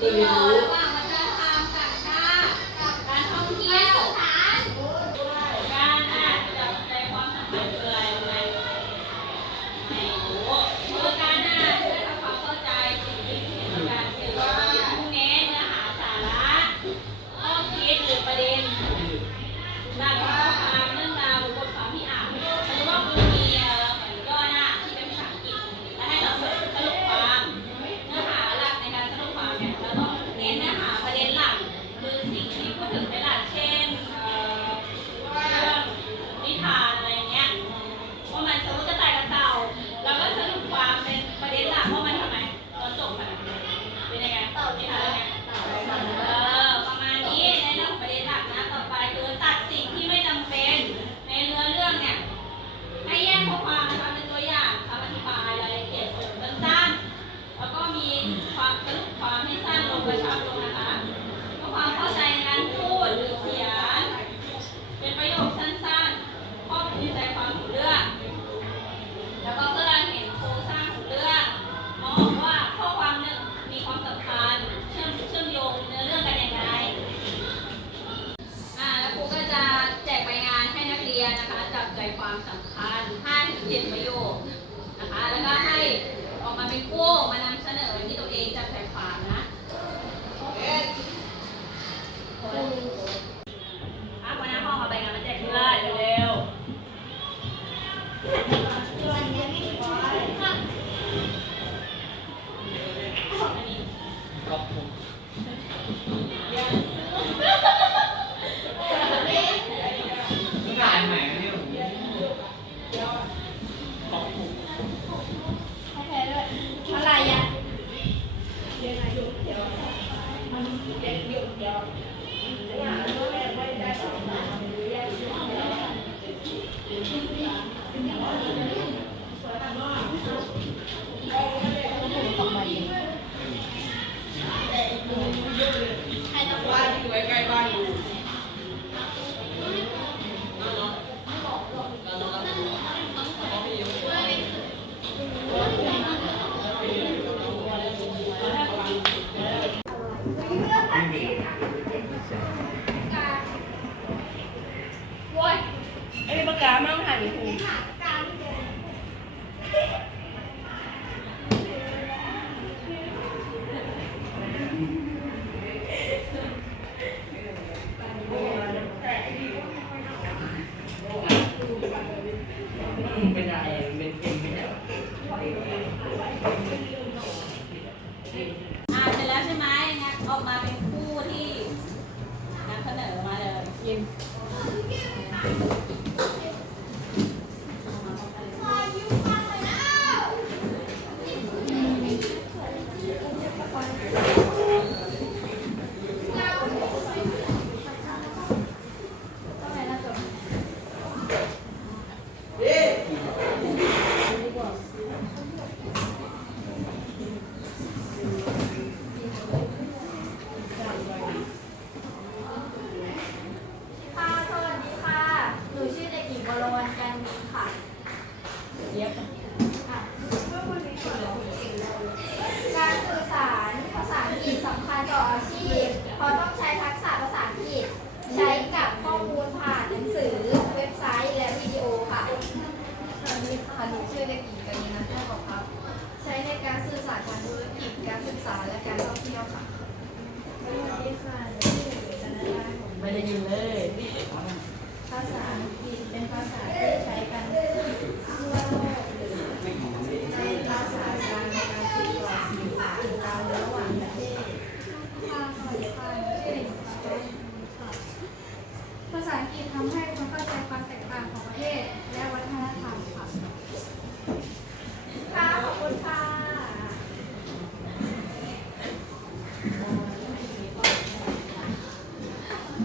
比如 Lord. ความสำคัญ5-7ประโยคนะคะ แล้วก็ให้ออกมาเป็นคู่มานำ people. ียบการสื่อสารภาษาอังกฤษสำคัญต่ออาชีพ เพราะต้องใช้ทักษะภาษาอังกฤษ ใช้กับข้อมูลผ่านหนังสือ เว็บไซต์และวิดีโอค่ะอันนี้ค่ะหนูชื่อเด็กี่ตักายินัทแท้ของครับ ใช้ในการสื่อสารทางธุรกิจ การศึกษาและการท่องเที่ยวค่ะไม่ได้ยินเลย ภาษาอังกฤษเป็นภาษาที่ใช้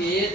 ปิด